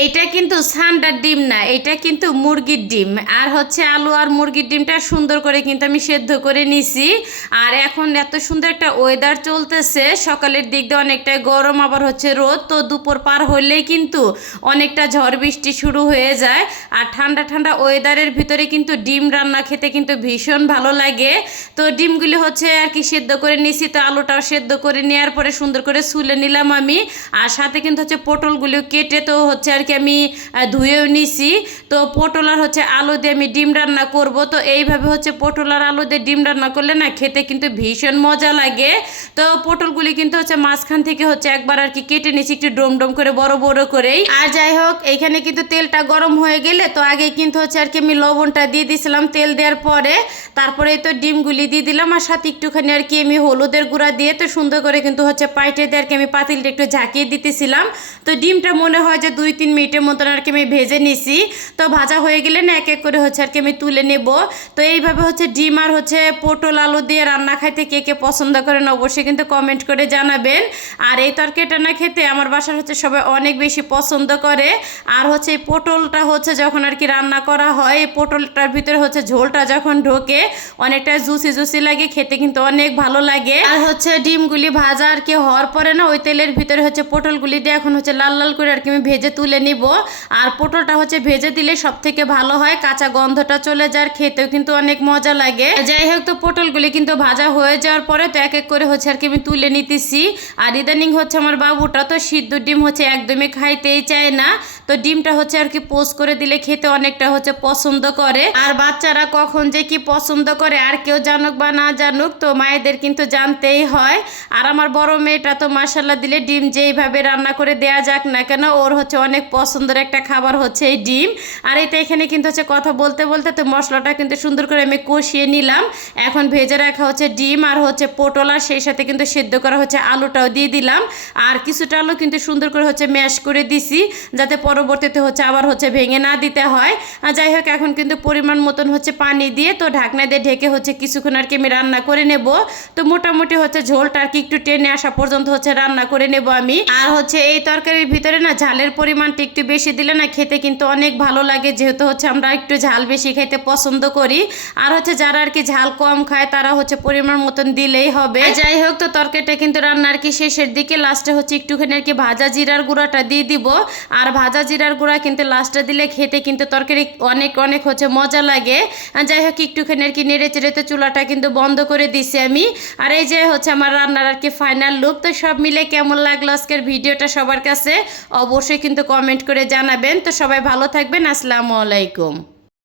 এইটা কিন্তু সান্ডার ডিম না, এটা কিন্তু মুরগির ডিম। আর হচ্ছে আলু আর মুরগির ডিমটা সুন্দর করে কিন্তু আমি সেদ্ধ করে নিছি। আর এখন এত সুন্দর একটা ওয়েদার চলতেছে, সকালের দিক দিয়ে অনেকটা গরম, আবার হচ্ছে রোদ, তো দুপুর পার হলেই কিন্তু অনেকটা ঝড় বৃষ্টি শুরু হয়ে যায়। আর ঠান্ডা ঠান্ডা ওয়েদারের ভিতরে কিন্তু ডিম রান্না খেতে কিন্তু ভীষণ ভালো লাগে। তো ডিমগুলি হচ্ছে আর কি সেদ্ধ করে নিছি, তো আলুটাও সেদ্ধ করে নেওয়ার পরে সুন্দর করে ছুলে নিলাম আমি। আর সাথে কিন্তু হচ্ছে পটলগুলিও কেটে তো হচ্ছে আর কি আমি ধুয়েও নিছি। তো পটল আর হচ্ছে আলু দিয়ে আমি ডিম রান্না করব। তো এইভাবে হচ্ছে পটল আর আলু দিয়ে ডিম রান্না করলে না খেতে কিন্তু ভীষণ মজা লাগে। তো পটলগুলি কিন্তু হচ্ছে মাঝখান থেকে হচ্ছে একবার আর কি কেটে নিছি একটু ডোম ডোম করে, বড় বড় করেই। আর যাই হোক, এইখানে কিন্তু তেলটা গরম হয়ে গেলে তো আগে কিন্তু হচ্ছে আর কি আমি লবণটা দিয়ে দিছিলাম তেল দেওয়ার পরে। তারপরে তো ডিমগুলি দিয়ে দিলাম, আর সাথে একটুখানি আর কি আমি হলুদের গুঁড়া দিয়ে তো সুন্দর করে কিন্তু হচ্ছে পাইটে দিয়ে আর কি আমি পাতিলটা একটু ঝাঁকিয়ে দিতেছিলাম। তো ডিমটা মনে হয় যে 2-3 মিনিটের মতন আর কি আমি ভেজে নিছি। তো ভাজা হয়ে গেলে না এক এক করে হচ্ছে আর কি আমি তুলে নেব। তো এইভাবে হচ্ছে ডিম আর হচ্ছে পটল আলু দিয়ে রান্না খাইতে কে কে পছন্দ করেন অবশ্যই কিন্তু কমেন্ট করে জানাবেন। আর এই তরকারিটা না খেতে আমার বাসার হচ্ছে সবাই অনেক বেশি পছন্দ করে। আর হচ্ছে এই পটলটা হচ্ছে যখন আর কি রান্না করা হয়, এই পটলটার ভিতরে হচ্ছে ঝোলটা যখন ঢোকে অনেকটা জুসি জুসি লাগে, খেতে কিন্তু অনেক ভালো লাগে। আর হচ্ছে ডিমগুলি ভাজা আর কি হওয়ার পরে না ওই তেলের ভিতরে হচ্ছে পটলগুলি দিয়ে এখন হচ্ছে লাল লাল করে আর কি আমি ভেজে তুলে নিব। আর পটলটা হচ্ছে ভেজে দিলে সব থেকে ভালো হয়, কাঁচা গন্ধটা চলে যায়, খেতেও কিন্তু অনেক মজা লাগে। যাই হোক, তো পটলগুলি কিন্তু ভাজা হয়ে যাওয়ার পরে তো এক এক করে হচ্ছে আর কি আমি তুলে নিতেছি। আর ইদানিং হচ্ছে আমার বাবুটা তো সিদ্ধ ডিম হচ্ছে একদমই খাইতেই চায় না। তো ডিমটা হচ্ছে আর কি পোস্ট করে দিলে খেতে অনেকটা হচ্ছে পছন্দ করে। আর বাচ্চারা কখন যে কি পছন্দ করে আর কেউ জানুক বা না জানুক, তো মায়েদের কিন্তু জানতেই হয়। আর আমার বড় মেয়েটা তো মাশাল্লাহ দিলে ডিম যেইভাবে রান্না করে দেয়া যাক না কেন, ওর হচ্ছে অনেক পছন্দের একটা খাবার হচ্ছে এই ডিম। আর এটা এখানে কিন্তু হচ্ছে কথা বলতে বলতে তো মশলাটা কিন্তু সুন্দর করে আমি কষিয়ে নিলাম। এখন ভেজে রাখা হচ্ছে ডিম আর হচ্ছে পটল, আর সেই সাথে কিন্তু সেদ্ধ করা হচ্ছে আলুটাও দিয়ে দিলাম। আর কিছুটা আলু কিন্তু সুন্দর করে হচ্ছে ম্যাশ করে দিছি, যাতে পরবর্তীতে হচ্ছে আবার হচ্ছে ভেঙে না দিতে হয়। আর যাই হোক, এখন কিন্তু পরিমাণ মতন হচ্ছে পানি দিয়ে তো ঢাকনা দিয়ে ঢেকে হচ্ছে কিছুক্ষণ আর কি আমি রান্না করে নেব। তো মোটামুটি হচ্ছে ঝোলটা আর কি একটু টেনে আসা পর্যন্ত হচ্ছে রান্না করে নেব আমি। আর হচ্ছে এই তরকারির ভিতরে না ঝালের পরিমাণটা একটু বেশি দিলে না খেতে কিন্তু অনেক ভালো লাগে, যেহেতু হচ্ছে আমরা একটু ঝাল বেশি খাইতে পছন্দ করি। আর হচ্ছে যারা আর কি ঝাল কম খায় তারা হচ্ছে পরিমাণ মতন দিলেই হবে। যাই হোক, তো তরকারিটা কিন্তু রান্না আর কি শেষের দিকে, লাস্টে হচ্ছে একটুখানি আর কি ভাজা জিরার গুঁড়াটা দিয়ে দিব। আর ভাজা জিরার গুঁড়া কিন্তু লাস্টে দিলে খেতে কিন্তু তরকারি অনেক অনেক হচ্ছে মজা লাগে। যাই হোক, একটুখানি আর কি নেড়ে চেড়ে তো চুলাটা কিন্তু বন্ধ করে দিছি আমি। আর এই যে হচ্ছে আমার রান্নার আর কি ফাইনাল লুক। তো সব মিলে কেমন লাগলো আজকের ভিডিওটা সবার কাছে অবশ্যই কিন্তু কমেন্ট করে জানাবেন। তো সবাই ভালো থাকবেন, আসসালামু আলাইকুম।